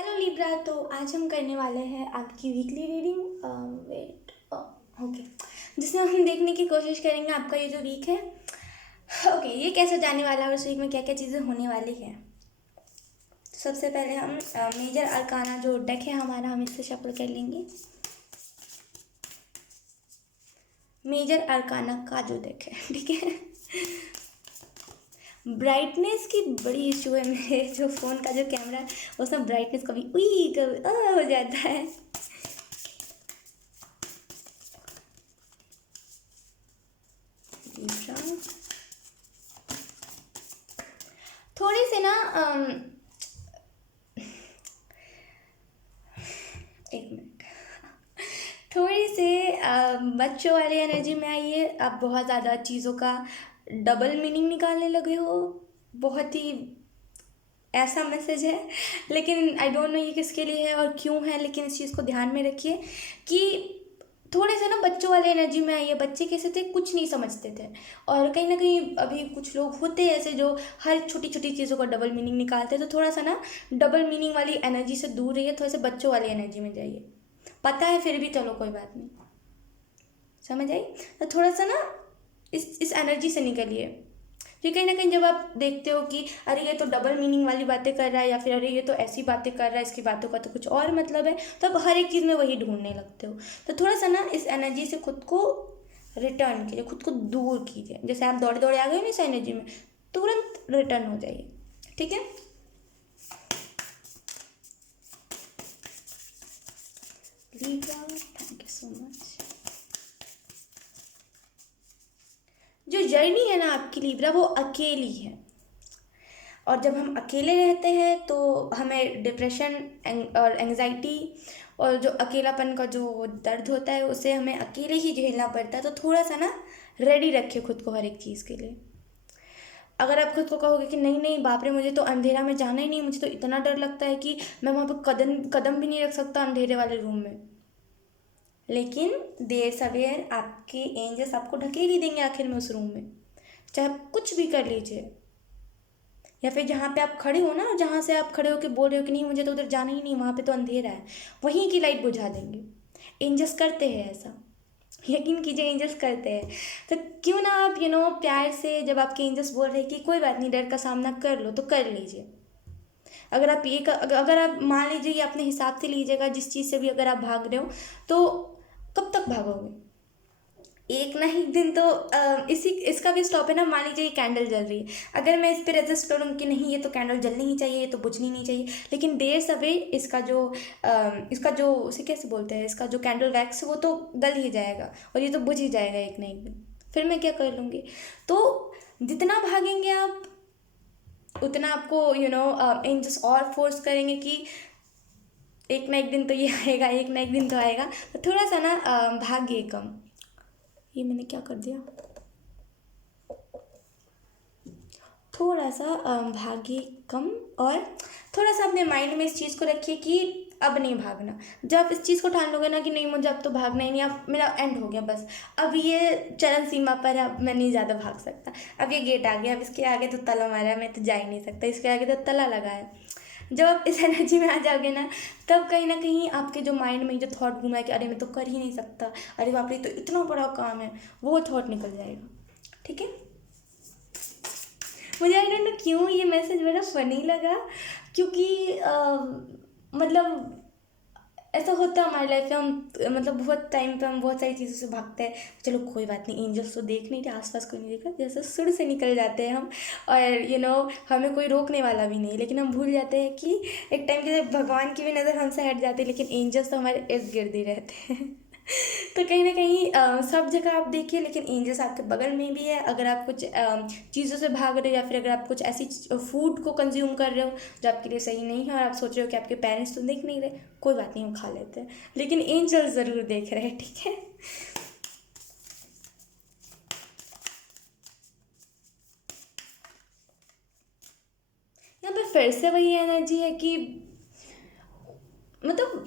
Hello Libra. तो आज हम करने वाले हैं आपकी वीकली रीडिंग वेट ओके, जिसमें हम देखने की कोशिश करेंगे आपका ये जो वीक है ओके ये कैसे जाने वाला है और उस वीक में क्या क्या चीज़ें होने वाली है। सबसे पहले हम मेजर अरकाना जो डेक है हमारा, हम इससे शफल कर लेंगे। मेजर अरकाना का जो डेक है, ठीक है। ब्राइटनेस की बड़ी इशू है मेरे जो फ़ोन का जो कैमरा है उसमें ब्राइटनेस कभी उई कभी हो जाता है। थोड़ी सी ना एक मिनट, थोड़ी से बच्चों वाली एनर्जी में आइए। आप बहुत ज़्यादा चीज़ों का डबल मीनिंग निकालने लगे हो, बहुत ही ऐसा मैसेज है। लेकिन आई डोंट नो ये किसके लिए है और क्यों है, लेकिन इस चीज़ को ध्यान में रखिए कि थोड़े से ना बच्चों वाले एनर्जी में आइए। बच्चे कैसे थे, कुछ नहीं समझते थे, और कहीं ना कहीं अभी कुछ लोग होते हैं ऐसे जो हर छोटी छोटी चीज़ों का डबल मीनिंग निकालते हैं। तो थोड़ा सा ना डबल मीनिंग वाली एनर्जी से दूर रहिए, थोड़े से बच्चों वाली एनर्जी में जाइए। पता है फिर भी चलो कोई बात नहीं, समझ आई। तो थोड़ा सा ना इस एनर्जी से निकलिए। फिर कहीं ना कहीं जब आप देखते हो कि अरे ये तो डबल मीनिंग वाली बातें कर रहा है, या फिर अरे ये तो ऐसी बातें कर रहा है, इसकी बातों का तो कुछ और मतलब है, तो आप हर एक चीज़ में वही ढूंढने लगते हो। तो थोड़ा सा ना इस एनर्जी से खुद को रिटर्न कीजिए, खुद को दूर कीजिए। जैसे आप दौड़े दौड़े आ गए ना इस एनर्जी में, तुरंत रिटर्न हो जाइए, ठीक है। Libra, thank you so much. जो जर्नी है ना आपकी लिब्रा, वो अकेली है। और जब हम अकेले रहते हैं तो हमें डिप्रेशन और एंग्जाइटी और जो अकेलापन का जो दर्द होता है उसे हमें अकेले ही झेलना पड़ता है। तो थोड़ा सा ना रेडी रखिए खुद को हर एक चीज़ के लिए। अगर आप खुद को कहोगे कि नहीं नहीं बाप रे, मुझे तो अंधेरा में जाना ही नहीं, मुझे तो इतना डर लगता है कि मैं वहाँ पर कदम कदम भी नहीं रख सकता अंधेरे वाले रूम में, लेकिन देर सवेर आपके एंजल्स आपको ढकेल ही देंगे आखिर में उस रूम में। चाहे आप कुछ भी कर लीजिए, या फिर जहाँ पे आप खड़े हो ना, जहाँ से आप खड़े होकर बोल रहे हो कि नहीं मुझे तो उधर जाना ही नहीं, वहाँ पे तो अंधेरा है, वहीं की लाइट बुझा देंगे। एंजल्स करते हैं ऐसा, यकीन कीजिए एंजल्स करते हैं। तो क्यों ना आप प्यार से, जब आपके एंजल्स बोल रहे हैं कि कोई बात नहीं डर का सामना कर लो, तो कर लीजिए। अगर आप अगर आप मान लीजिए ये अपने हिसाब से लीजिएगा, जिस चीज़ से भी अगर आप भाग रहे हो, तो कब तक भागोगे। एक ना एक दिन तो इसी इसका भी स्टॉप है ना। मान लीजिए ये कैंडल जल रही है, अगर मैं इस पर रेजिस्ट करूँ कि नहीं ये तो कैंडल जलनी ही चाहिए, ये तो बुझनी नहीं चाहिए, लेकिन देर सवेर इसका जो उसे कैसे बोलते हैं, इसका जो कैंडल वैक्स वो तो गल ही जाएगा और ये तो बुझ ही जाएगा एक ना एक दिन। फिर मैं क्या कर लूँगी। तो जितना भागेंगे आप उतना आपको एंजल्स और फोर्स करेंगे कि एक ना एक दिन तो ये आएगा, एक ना एक दिन तो आएगा। तो थोड़ा सा ना भाग्य कम, ये मैंने क्या कर दिया, थोड़ा सा भाग्य कम। और थोड़ा सा अपने माइंड में इस चीज़ को रखिए कि अब नहीं भागना। जब आप इस चीज़ को ठान लोगे ना कि नहीं मुझे अब तो भागना ही नहीं, अब मेरा एंड हो गया, बस अब ये चरम सीमा पर है, अब मैं नहीं ज़्यादा भाग सकता, अब ये गेट आ गया, अब इसके आगे तो ताला मारा है, मैं तो जा ही नहीं सकता, इसके आगे तो ताला लगा है। जब आप इस एनर्जी में आ जाओगे तब कहीं ना कहीं आपके जो माइंड में जो थॉट घूमा है कि अरे मैं तो कर ही नहीं सकता, अरे बाप रे तो इतना बड़ा काम है, वो थॉट निकल जाएगा, ठीक है। मुझे आई डोंट नो क्यों ये मैसेज बड़ा फनी लगा, क्योंकि मतलब ऐसा होता है हमारी लाइफ में, हम मतलब बहुत टाइम पे हम बहुत सारी चीज़ों से भागते हैं। चलो कोई बात नहीं, एंजल्स तो देख नहीं रहे, आसपास कोई नहीं देख रहा, जैसे सुर से निकल जाते हैं हम। और हमें कोई रोकने वाला भी नहीं, लेकिन हम भूल जाते हैं कि एक टाइम के भगवान की भी नज़र हमसे हट जाती है, लेकिन एंजल्स तो हमारे इर्द गिर्द ही रहते हैं। तो कहीं ना कहीं सब जगह आप देखिए, लेकिन एंजल्स आपके बगल में भी है। अगर आप कुछ चीज़ों से भाग रहे हो, या फिर अगर आप कुछ ऐसी फूड को कंज्यूम कर रहे हो जो आपके लिए सही नहीं है, और आप सोच रहे हो कि आपके पेरेंट्स तो देख नहीं रहे, कोई बात नहीं हम खा लेते हैं, लेकिन एंजल्स ज़रूर देख रहे हैं, ठीक है। यहाँ पर फिर से वही एनर्जी है कि मतलब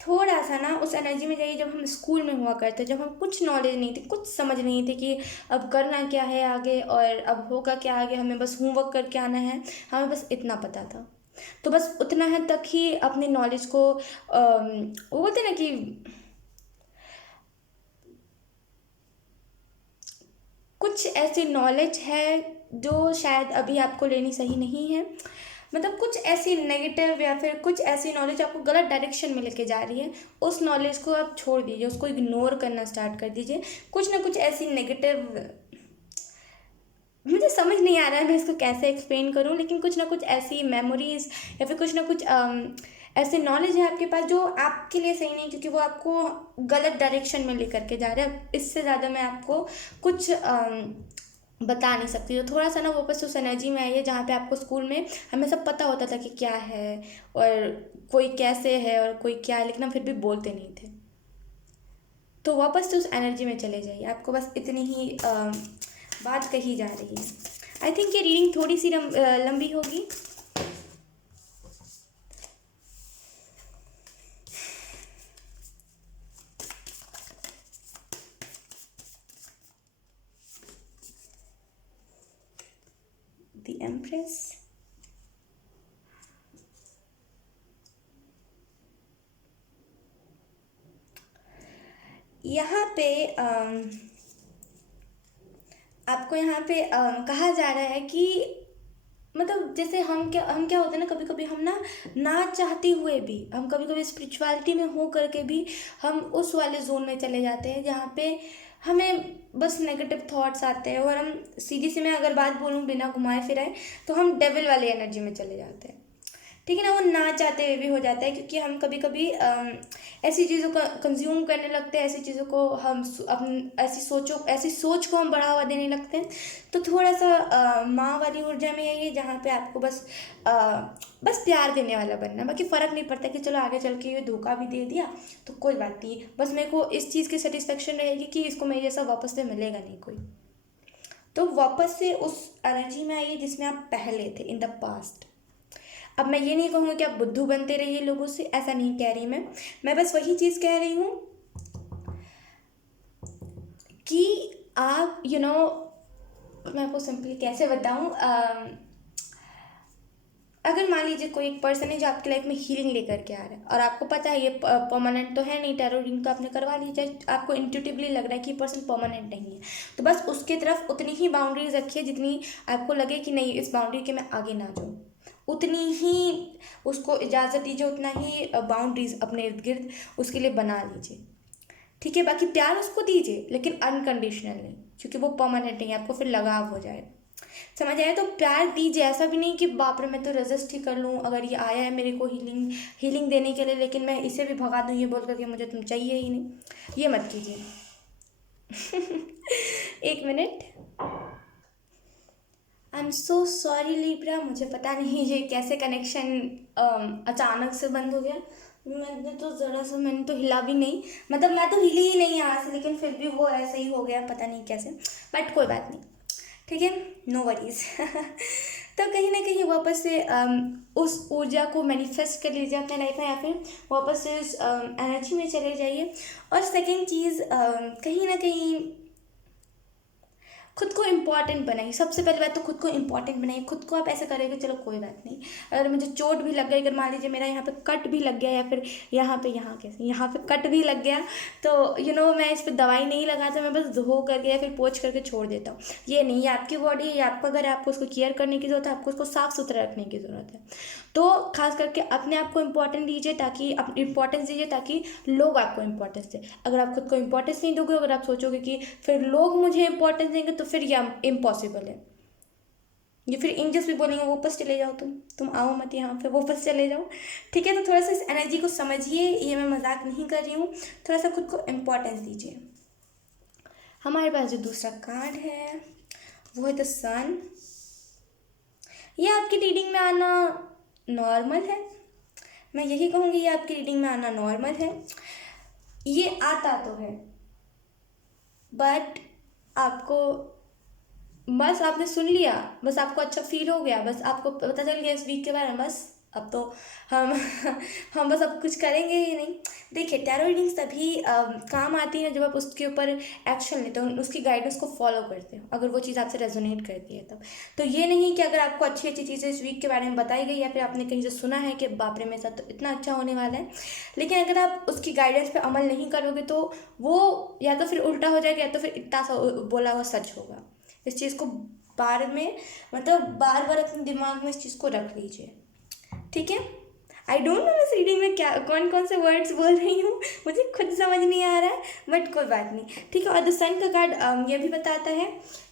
थोड़ा सा ना उस एनर्जी में जाइए जब हम स्कूल में हुआ करते, जब हम कुछ नॉलेज नहीं थी, कुछ समझ नहीं थी कि अब करना क्या है आगे और अब होगा क्या आगे, हमें बस होमवर्क करके आना है, हमें बस इतना पता था। तो बस उतना है तक ही अपनी नॉलेज को वो बोलते हैं ना कि कुछ ऐसी नॉलेज है जो शायद अभी आपको लेनी सही नहीं है, मतलब कुछ ऐसी नेगेटिव या फिर कुछ ऐसी नॉलेज आपको गलत डायरेक्शन में लेके जा रही है, उस नॉलेज को आप छोड़ दीजिए, उसको इग्नोर करना स्टार्ट कर दीजिए। कुछ ना कुछ ऐसी नेगेटिव, मुझे समझ नहीं आ रहा है मैं इसको कैसे एक्सप्लेन करूं, लेकिन कुछ ना कुछ ऐसी मेमोरीज या फिर कुछ ना कुछ ऐसे नॉलेज है आपके पास जो आपके लिए सही नहीं, क्योंकि वो आपको गलत डायरेक्शन में लेकर के जा रहा है। इससे ज़्यादा मैं आपको कुछ बता नहीं सकती। तो थोड़ा सा ना वापस उस एनर्जी में आइए जहाँ पे आपको स्कूल में हमें सब पता होता था कि क्या है और कोई कैसे है और कोई क्या है, लेकिन हम फिर भी बोलते नहीं थे। तो वापस से उस एनर्जी में चले जाइए, आपको बस इतनी ही बात कही जा रही है। आई थिंक ये रीडिंग थोड़ी सी लंबी होगी। द एम्प्रेस, यहाँ पे आपको यहाँ पे कहा जा रहा है कि मतलब जैसे हम क्या होते हैं ना, कभी कभी हम ना चाहते हुए भी, हम कभी कभी स्पिरिचुअलिटी में हो करके भी हम उस वाले जोन में चले जाते हैं जहाँ पे हमें बस नेगेटिव थॉट्स आते हैं, और हम सीधी सी मैं अगर बात बोलूँ बिना घुमाए फिराए तो हम डेविल वाली एनर्जी में चले जाते हैं। ठीक है ना, वो ना चाहते हुए भी हो जाता है, क्योंकि हम कभी कभी ऐसी चीज़ों को कंज्यूम करने लगते हैं, ऐसी चीज़ों को हम ऐसी सोच को हम बढ़ावा देने लगते हैं। तो थोड़ा सा माँ वाली ऊर्जा में है ये, जहाँ पे आपको बस प्यार देने वाला बनना, बाकी फ़र्क नहीं पड़ता कि चलो आगे चल के ये धोखा भी दे दिया तो कोई बात नहीं, बस मेरे को इस चीज़ की सेटिस्फेक्शन रहेगी कि इसको मेरे जैसा वापस से मिलेगा नहीं कोई। तो वापस से उस एनर्जी में आइए जिसमें आप पहले थे, इन द पास्ट। अब मैं ये नहीं कहूँगी कि आप बुद्धू बनते रहिए लोगों से, ऐसा नहीं कह रही मैं बस वही चीज़ कह रही हूँ कि आप मैं आपको सिंपली कैसे बताऊँ, अगर मान लीजिए कोई एक पर्सन है जो आपकी लाइफ में हीलिंग लेकर के आ रहा है, और आपको पता है ये परमानेंट तो है नहीं, टैरो रीडिंग तो आपने करवा ली, चाहे आपको इंट्यूटिवली लग रहा है कि ये पर्सन परमानेंट नहीं है, तो बस उसके तरफ उतनी ही बाउंड्रीज रखिए जितनी आपको लगे कि नहीं, इस बाउंड्री के मैं आगे ना जाऊँ, उतनी ही उसको इजाज़त दीजिए, उतना ही बाउंड्रीज अपने इर्द गिर्द उसके लिए बना लीजिए। ठीक है, बाकी प्यार उसको दीजिए लेकिन अनकंडीशनल नहीं, क्योंकि वो परमानेंट नहीं है, आपको फिर लगाव हो जाएगा। समझ आया? तो प्यार दीजिए, ऐसा भी नहीं कि बाप रे मैं तो रेजिस्ट ही कर लूँ, अगर ये आया है मेरे को हीलिंग देने के लिए लेकिन मैं इसे भी भगा दूँ ये बोल करके मुझे तुम चाहिए ही नहीं, ये मत कीजिए। एक minute, I am so sorry Libra, मुझे पता नहीं ये कैसे कनेक्शन अचानक से बंद हो गया। मैंने तो हिला भी नहीं, मतलब मैं तो हिली ही नहीं यहाँ से, लेकिन फिर भी वो ऐसे ही हो गया, पता नहीं कैसे, बट कोई बात नहीं, ठीक है, नो वरीज। तो कहीं ना कहीं वापस से उस ऊर्जा को मैनिफेस्ट कर लीजिए अपने लाइफ में, या फिर वापस से उस एनर्जी में चले जाइए। और सेकंड चीज़, कहीं ना कहीं खुद को इम्पॉर्टेंट बनाइए। सबसे पहली बात तो खुद को इम्पॉर्टेंट बनाइए। खुद को आप ऐसे करेंगे, चलो कोई बात नहीं, अगर मुझे चोट भी लग गई, अगर मान लीजिए मेरा यहाँ पे कट भी लग गया, या फिर यहाँ पे कट भी लग गया, तो मैं इस पर दवाई नहीं लगाता, मैं बस धो करके या फिर पोंछ करके छोड़ देता हूँ। ये नहीं, ये आपकी बॉडी है, ये आपका घर है, आपको उसको केयर करने की ज़रूरत है, आपको उसको साफ़ सुथरा रखने की ज़रूरत है। तो खास करके अपने आप को इम्पोर्टेंस दीजिए ताकि लोग आपको इम्पोर्टेंस दें। अगर आप खुद को इम्पोर्टेंस नहीं दोगे, अगर आप सोचोगे कि फिर लोग मुझे इम्पोर्टेंस देंगे, तो फिर यह इम्पॉसिबल है। ये फिर एंजल्स भी बोलेंगे वापस चले जाओ, तुम आओ मत यहाँ पे, वापस चले जाओ। ठीक है, तो थोड़ा सा इस एनर्जी को समझिए, ये मैं मजाक नहीं कर रही हूँ, थोड़ा सा खुद को इम्पोर्टेंस दीजिए। हमारे पास जो दूसरा कार्ड है वो है द सन। ये आपकी रीडिंग में आना नॉर्मल है, मैं यही कहूँगी, ये आपकी रीडिंग में आना नॉर्मल है। ये आता तो है, बट आपको बस आपने सुन लिया, बस आपको अच्छा फील हो गया, बस आपको पता चल गया इस वीक के बारे में, बस अब तो हम हम बस अब कुछ करेंगे ही नहीं। देखिए, टैरो रीडिंग्स तभी काम आती है जब आप उसके ऊपर एक्शन लेते हो, उसकी गाइडेंस को फॉलो करते हो, अगर वो चीज़ आपसे रेजोनेट करती है तब। तो ये नहीं कि अगर आपको अच्छी अच्छी चीज़ें इस वीक के बारे में बताई गई या फिर आपने कहीं से सुना है कि बाप रे मेरे साथ तो इतना अच्छा होने वाला है, लेकिन अगर आप उसकी गाइडेंस पे अमल नहीं करोगे तो वो या तो फिर उल्टा हो जाएगा या तो फिर इतना सा बोला हुआ सच होगा। इस चीज़ को बार में मतलब बार बार अपने दिमाग में इस चीज़ को रख लीजिए, ठीक है। आई डोंट नो इस रीडिंग में क्या कौन कौन से वर्ड्स बोल रही हूँ, मुझे खुद समझ नहीं आ रहा है, बट कोई बात नहीं, ठीक है। और द सन का कार्ड ये भी बताता है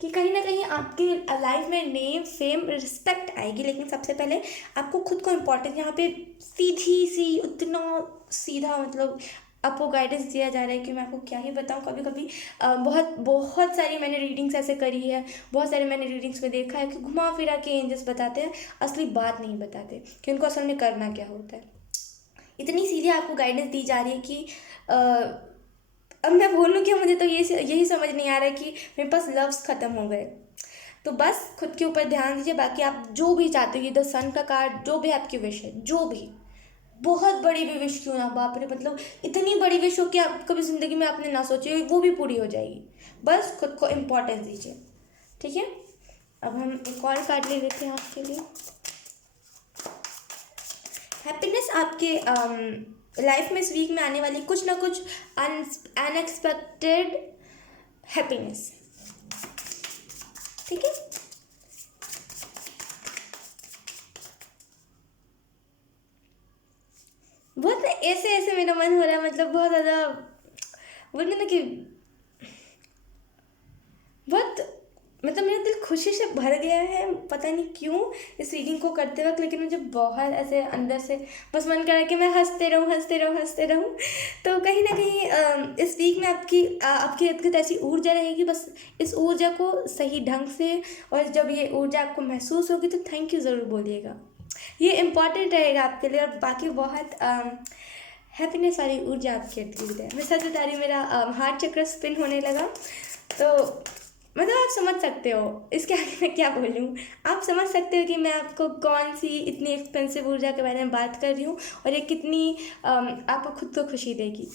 कि कहीं ना कहीं आपकी लाइफ में नेम फेम रिस्पेक्ट आएगी, लेकिन सबसे पहले आपको खुद को इम्पोर्टेंस, यहाँ पे सीधी सी उतना सीधा मतलब आपको गाइडेंस दिया जा रहा है कि मैं आपको क्या ही बताऊँ। कभी कभी बहुत बहुत सारी मैंने रीडिंग्स ऐसे करी है, बहुत सारे मैंने रीडिंग्स में देखा है कि घुमा फिरा के एंजल्स बताते हैं, असली बात नहीं बताते कि उनको असल में करना क्या होता है। इतनी सीधी आपको गाइडेंस दी जा रही है कि अब मैं बोलूँ क्या, मुझे तो यही समझ नहीं आ रहा है कि मेरे पास लफ्ज़ ख़त्म हो गए। तो बस खुद के ऊपर ध्यान दीजिए, बाकी आप जो भी चाहते हो, ये द सन का कार्ड जो भी आपकी विश है, जो भी बहुत बड़ी भी विश क्यों ना, बाप रे मतलब इतनी बड़ी विश हो कि आप कभी ज़िंदगी में आपने ना सोची हो, वो भी पूरी हो जाएगी। बस खुद को इम्पोर्टेंस दीजिए, ठीक है। अब हम एक और कार्ड ले लेते हैं आपके लिए। हैप्पीनेस आपके लाइफ में इस वीक में आने वाली कुछ ना कुछ अनएक्सपेक्टेड हैप्पीनेस, ठीक है। बहुत ऐसे ऐसे मेरा मन हो रहा है, मतलब बहुत ज़्यादा बोलते ना कि बहुत मतलब मेरा दिल खुशी से भर गया है, पता नहीं क्यों इस रीडिंग को करते वक्त, लेकिन मुझे बहुत ऐसे अंदर से बस मन कर रहा है कि मैं हंसते रहूँ हंसते रहूँ हंसते रहूँ। तो कहीं ना कहीं इस वीक में आपकी इर्द गिर्द ऐसी ऊर्जा रहेगी, बस इस ऊर्जा को सही ढंग से, और जब ये ऊर्जा आपको महसूस होगी तो थैंक यू ज़रूर बोलिएगा, ये इम्पॉर्टेंट रहेगा आपके लिए। और बाकी बहुत हैप्पीनेस वाली ऊर्जा आपके इर्द गिर्द है। मैं सच बता रही हूँ, मेरा हार्ट चक्र स्पिन होने लगा, तो मतलब आप समझ सकते हो इसके आगे मैं क्या बोलूँ। आप समझ सकते हो कि मैं आपको कौन सी इतनी एक्सपेंसिव ऊर्जा के बारे में बात कर रही हूँ और ये कितनी आपको खुद को खुशी देगी।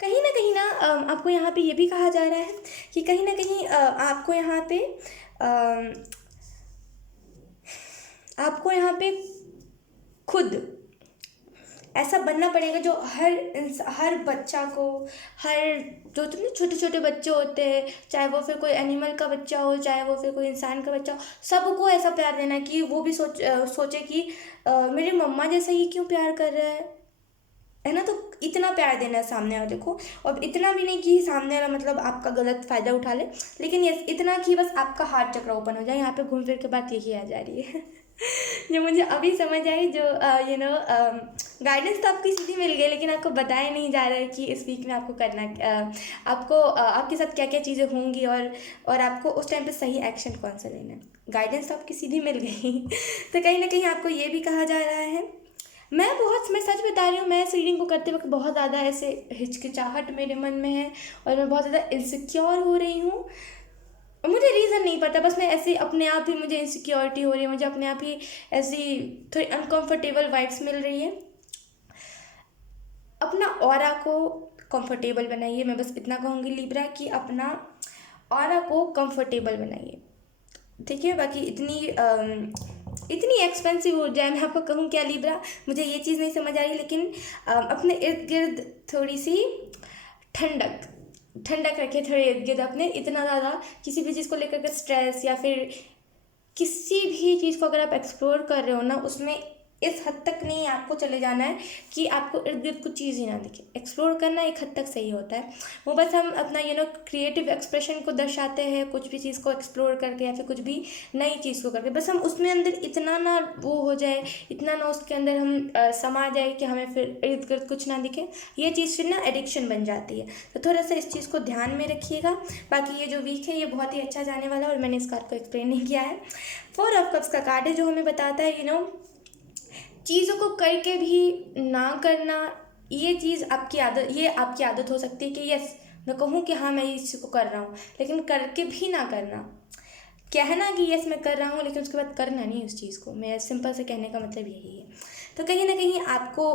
कहीं ना आपको यहाँ पे ये भी कहा जा रहा है कि कहीं ना कहीं आपको यहाँ पे खुद ऐसा बनना पड़ेगा जो हर बच्चा को, हर जो तुमने छोटे छोटे बच्चे होते हैं, चाहे वो फिर कोई एनिमल का बच्चा हो, चाहे वो फिर कोई इंसान का बच्चा हो, सबको ऐसा प्यार देना कि वो भी सोचे कि मेरी मम्मा जैसा ही क्यों प्यार कर रहा है ना। तो इतना प्यार देना है सामने वाले को, और इतना भी नहीं कि सामने वाला मतलब आपका गलत फ़ायदा उठा ले, लेकिन ये इतना कि बस आपका हार्ट चक्र ओपन हो जाए। यहाँ पे घूम फिर के बात यही आ जा रही है जो मुझे अभी समझ आई, जो गाइडेंस तो आपकी सीधी मिल गई, लेकिन आपको बताया नहीं जा रहा है कि इस वीक में आपको करना आपको आपके साथ क्या क्या चीज़ें होंगी, और आपको उस टाइम पे सही एक्शन कौन सा लेना है। गाइडेंस तो आपकी सीधी मिल गई तो कहीं ना कहीं आपको ये भी कहा जा रहा है, मैं सच बता रही हूँ, मैं इस रीडिंग को करते वक्त बहुत ज़्यादा ऐसे हिचकिचाहट मेरे मन में है, और मैं बहुत ज़्यादा इनसिक्योर हो रही हूँ। मुझे रीज़न नहीं पता, बस मैं ऐसे अपने आप ही मुझे इनसिक्योरिटी हो रही है, मुझे अपने आप ही ऐसी थोड़ी अनकंफर्टेबल वाइब्स मिल रही है। अपना ऑरा को कंफर्टेबल बनाइए, मैं बस इतना कहूँगी लिब्रा कि अपना ऑरा को कंफर्टेबल बनाइए, ठीक है। बाकी इतनी एक्सपेंसिव ऊर्जा है, मैं आपको कहूँ क्या लिब्रा, मुझे ये चीज़ नहीं समझ आ रही, लेकिन अपने इर्द गिर्द थोड़ी सी ठंडक रखे, थोड़े इर्द गिर्द अपने, इतना ज़्यादा किसी भी चीज़ को लेकर के स्ट्रेस या फिर किसी भी चीज़ को अगर आप एक्सप्लोर कर रहे हो ना, उसमें इस हद तक नहीं आपको चले जाना है कि आपको इर्द गिर्द कुछ चीज़ ही ना दिखे। एक्सप्लोर करना एक हद तक सही होता है, वो बस हम अपना क्रिएटिव एक्सप्रेशन को दर्शाते हैं, कुछ भी चीज़ को एक्सप्लोर करके या फिर कुछ भी नई चीज़ को करके, बस हम उसमें अंदर इतना ना वो हो जाए, इतना ना उसके अंदर हम समा जाए कि हमें फिर इर्द गिर्द कुछ ना दिखे। ये चीज़ फिर ना एडिक्शन बन जाती है, तो थोड़ा सा इस चीज़ को ध्यान में रखिएगा। बाकी ये जो वीक है ये बहुत ही अच्छा जाने वाला है, और मैंने इस कार्ड को एक्सप्लेन नहीं किया है। 4 ऑफ कप्स का कार्ड है जो हमें बताता है चीज़ों को करके भी ना करना, ये आपकी आदत हो सकती है कि यस मैं कहूँ कि हाँ मैं इस चीज़ को कर रहा हूँ, लेकिन करके भी ना करना, कहना कि यस मैं कर रहा हूँ लेकिन उसके बाद करना नहीं उस चीज़ को। मेरा सिंपल से कहने का मतलब यही है। तो कहीं ना कहीं आपको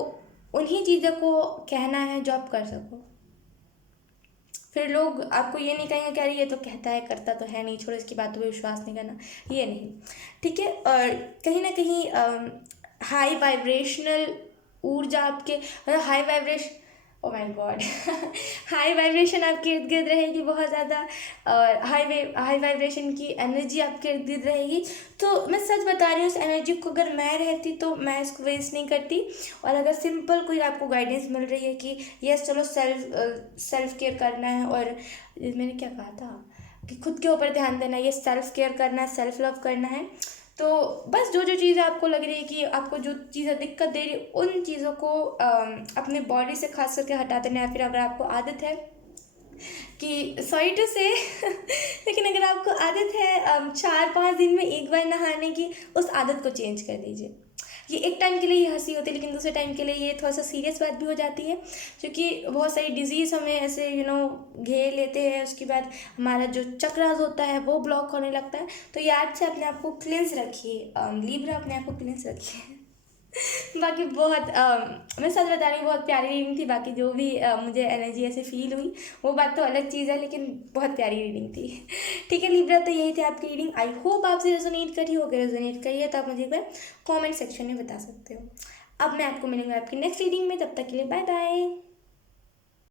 उन्हीं चीज़ों को कहना है जो आप कर सको। फिर लोग आपको ये नहीं कहेंगे कि अरे ये तो कहता है करता तो है नहीं, छोड़ो इसकी बातों पे विश्वास नहीं करना, ये नहीं। ठीक है। और कहीं ना कहीं हाई वाइब्रेशनल ऊर्जा आपके, मतलब high vibration, oh my God high vibration आपके इर्द गिर्द रहेगी बहुत ज़्यादा, और हाई वाइब्रेशन की एनर्जी आपके इर्द गिर्द रहेगी। तो मैं सच बता रही हूँ, उस एनर्जी को अगर मैं रहती तो मैं इसको वेस्ट नहीं करती। और अगर सिंपल कोई आपको गाइडेंस मिल रही है कि यस चलो सेल्फ केयर करना है, और मैंने क्या कहा था कि खुद के ऊपर ध्यान देना है, ये सेल्फ केयर करना है, सेल्फ लव करना है, तो बस जो जो चीज़ें आपको लग रही है कि आपको जो चीज़ें दिक्कत दे रही है उन चीज़ों को अपने बॉडी से खास करके हटा देना है। फिर अगर आपको आदत है कि सॉरी टू से लेकिन अगर आपको आदत है 4-5 दिन में एक बार नहाने की, उस आदत को चेंज कर दीजिए। ये एक टाइम के लिए ये हंसी होती है, लेकिन दूसरे टाइम के लिए ये थोड़ा सा सीरियस बात भी हो जाती है, क्योंकि बहुत सारी डिजीज़ हमें ऐसे घेर लेते हैं। उसके बाद हमारा जो चक्रास होता है वो ब्लॉक होने लगता है। तो याद से अपने आप को क्लिनस रखिए, लीब्रा अपने आप को क्लिनस रखिए। बाकी बहुत मैं सच बता रही हूँ, बहुत प्यारी रीडिंग थी। बाकी जो भी मुझे एनर्जी ऐसे फील हुई वो बात तो अलग चीज़ है, लेकिन बहुत प्यारी रीडिंग थी। ठीक है लिब्रा, तो यही थी आपकी रीडिंग। आई होप आपसे रेजोनेट करी हो। अगर रेजोनेट करी है तो आप मुझे एक बार कॉमेंट सेक्शन में बता सकते हो। अब मैं आपको मिलूंगा आपकी नेक्स्ट रीडिंग में, तब तक के लिए बाय बाय।